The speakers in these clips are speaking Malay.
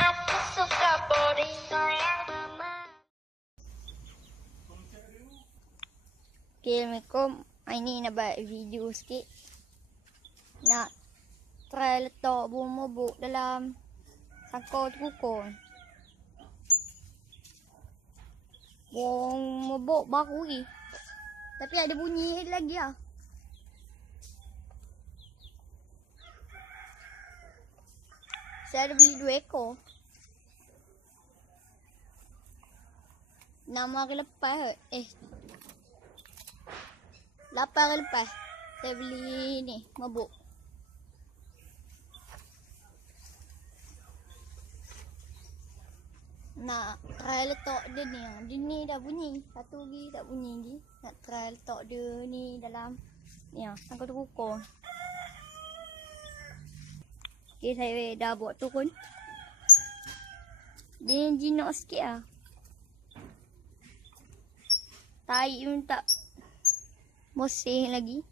Aku suka body. Okay, Assalamualaikum. Hari ni nak buat video sikit. Nak try letak burung mebuk dalam sangkar terukun. Burung mebuk baru ni. Tapi ada bunyi lagi lah. Saya ada beli 2 ekor. 6 hari lepas 8 hari lepas saya beli ni mebuk. Nak try letak dia ni. Dia ni dah bunyi. Satu lagi tak bunyi lagi. Nak try letak dia ni dalam ni lah, sangkar terukun. Okay, saya dah buat turun. Dia jinak sikit lah. Tai pun tak mosing lagi.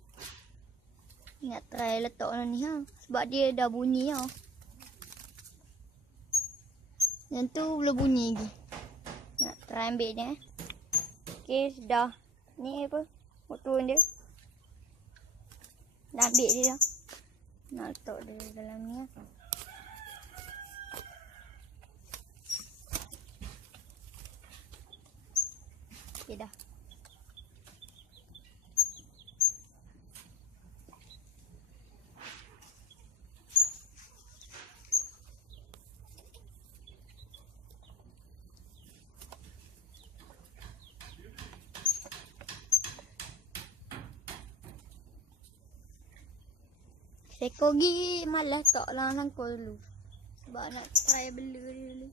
Nak try letak dalam ni ha. Sebab dia dah bunyi lah. Yang tu belum bunyi lagi. Nak try ambil dia. Okay, sudah. Ni apa? Buat turun dia. Nak ambil dia dah. Nak letak dia dalam ni lah. Okay dah. Seekor lagi malas tak lah sangkar dulu. Sebab nak try bela dia dulu.